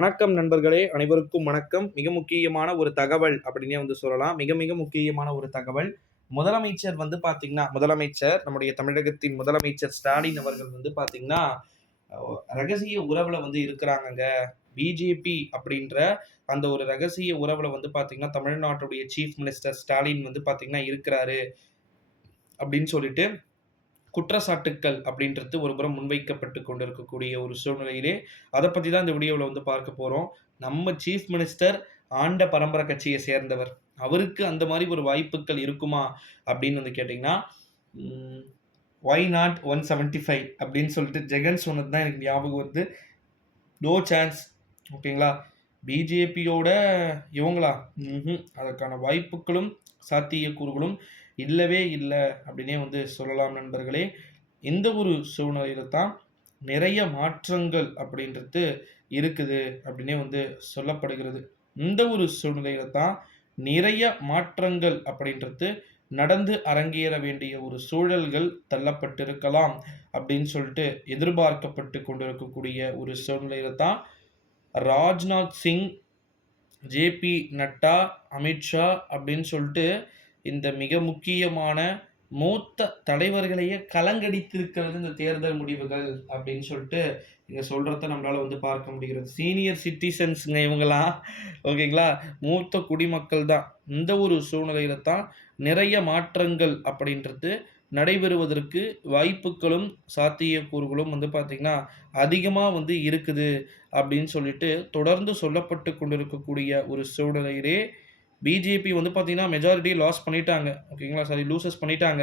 வணக்கம் நண்பர்களே அனைவருக்கும் வணக்கம். மிக முக்கியமான ஒரு தகவல் அப்படின்னே வந்து சொல்லலாம். மிக மிக முக்கியமான ஒரு தகவல். முதலமைச்சர் வந்து பார்த்திங்கன்னா முதலமைச்சர் நம்முடைய தமிழகத்தின் முதலமைச்சர் ஸ்டாலின் அவர்கள் வந்து பார்த்திங்கன்னா ரகசிய உறவுல வந்து இருக்கிறாங்கங்க. பிஜேபி அப்படின்ற அந்த ஒரு ரகசிய உறவுல வந்து பார்த்திங்கன்னா தமிழ்நாட்டுடைய சீஃப் மினிஸ்டர் ஸ்டாலின் வந்து பார்த்திங்கன்னா இருக்கிறாரு. அப்படின்னு சொல்லிட்டு குற்றச்சாட்டுக்கள் அப்படின்றது ஒரு புறம் முன்வைக்கப்பட்டு கொண்டிருக்கக்கூடிய ஒரு சூழ்நிலையிலே அதை பற்றி தான் இந்த வீடியோவில் வந்து பார்க்க போகிறோம் நம்ம சீஃப் மினிஸ்டர் ஆண்ட பரம்பரை கட்சியை சேர்ந்தவர். அவருக்கு அந்த மாதிரி ஒரு வாய்ப்புகள் இருக்குமா அப்படின்னு வந்து கேட்டிங்கன்னா why not one seventy five அப்படின்னு சொல்லிட்டு ஜெகன் சொன்னது தான் எனக்கு ஞாபகம் வருது. நோ சான்ஸ் ஓகேங்களா? பிஜேபியோட இவங்களா? ம்ஹும். அதற்கான வாய்ப்புகளும் சாத்தியக்கூறுகளும் இல்லவே இல்லை அப்படின்னே வந்து சொல்லலாம் நண்பர்களே. இந்த ஒரு சூழ்நிலையில தான் நிறைய மாற்றங்கள் அப்படின்றது இருக்குது அப்படின்னே வந்து சொல்லப்படுகிறது. இந்த ஒரு சூழ்நிலையில தான் நிறைய மாற்றங்கள் அப்படின்றது நடந்து அரங்கேற வேண்டிய ஒரு சூழல்கள் தள்ளப்பட்டிருக்கலாம் அப்படின்னு சொல்லிட்டு எதிர்பார்க்கப்பட்டு கொண்டிருக்கக்கூடிய ஒரு சூழ்நிலையில தான் ராஜ்நாத் சிங் ஜேபி நட்டா அமித்ஷா அப்படின்னு சொல்லிட்டு இந்த மிக முக்கியமான மூத்த தலைவர்களையே கலங்கடித்திருக்கிறது இந்த தேர்தல் முடிவுகள் அப்படின்னு சொல்லிட்டு இங்கே சொல்கிறத நம்மளால் வந்து பார்க்க முடிகிறது. சீனியர் சிட்டிசன்ஸுங்க இவங்களாம் ஓகேங்களா? மூத்த குடிமக்கள் தான். இந்த ஒரு சூழ்நிலையில தான் நிறைய மாற்றங்கள் அப்படின்றது நடைபெறுவதற்கு வாய்ப்புகளும் சாத்தியக்கூறுகளும் வந்து பார்த்திங்கன்னா அதிகமாக வந்து இருக்குது அப்படின்னு சொல்லிட்டு தொடர்ந்து சொல்லப்பட்டு கொண்டிருக்கக்கூடிய ஒரு சூழ்நிலையிலே பிஜேபி வந்து பார்த்திங்கன்னா மெஜாரிட்டி லாஸ் பண்ணிட்டாங்க. ஓகேங்களா? சாரி லூசஸ் பண்ணிட்டாங்க.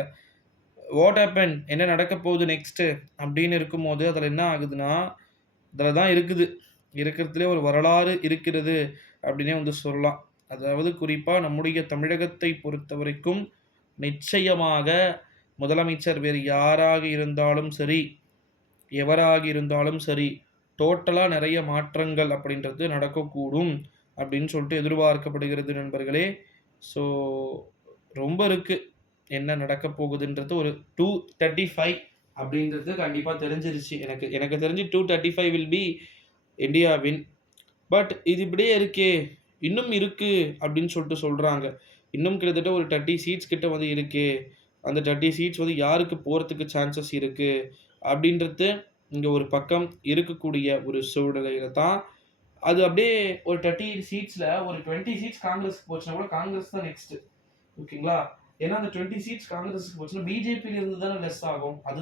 வாட் ஆப்பன் என்ன நடக்க போகுது நெக்ஸ்ட்டு அப்படின்னு இருக்கும்போது அதில் என்ன ஆகுதுன்னா இதில் தான் இருக்குது. இருக்கிறதுலே ஒரு வரலாறு இருக்கிறது அப்படின்னே வந்து சொல்லலாம். அதாவது குறிப்பாக நம்முடைய தமிழகத்தை பொறுத்த வரைக்கும் நிச்சயமாக முதலமைச்சர் வேறு யாராக இருந்தாலும் சரி எவராக இருந்தாலும் சரி டோட்டலாக நிறைய மாற்றங்கள் அப்படின்றது நடக்கக்கூடும் அப்படின்னு சொல்லிட்டு எதிர்பார்க்கப்படுகிறது நண்பர்களே. ஸோ ரொம்ப இருக்குது என்ன நடக்க போகுதுன்றது ஒரு டூ தேர்ட்டி ஃபைவ் அப்படின்றது கண்டிப்பாக தெரிஞ்சிருச்சு. எனக்கு எனக்கு தெரிஞ்சு two thirty five will be India win but இது இப்படியே இருக்கே. இன்னும் இருக்குது அப்படின்னு சொல்லிட்டு சொல்கிறாங்க இன்னும் கிட்டத்தட்ட ஒரு தேர்ட்டி சீட்ஸ் கிட்ட வந்து இருக்கே. அந்த தேர்ட்டி சீட்ஸ் வந்து யாருக்கு போகிறதுக்கு சான்சஸ் இருக்குது அப்படின்றது இங்கே ஒரு பக்கம் இருக்கக்கூடிய ஒரு சூழ்நிலையில தான். அது அப்படியே ஒரு தேர்ட்டி சீட்ஸில் ஒரு டுவெண்ட்டி சீட்ஸ் காங்கிரஸ்க்கு போச்சுன்னா கூட காங்கிரஸ் தான் நெக்ஸ்ட்டு ஓகேங்களா ஏன்னா அந்த டுவெண்ட்டி சீட்ஸ் காங்கிரஸுக்கு போச்சுன்னா பிஜேபியில இருந்து தானே லெஸ் ஆகும். அது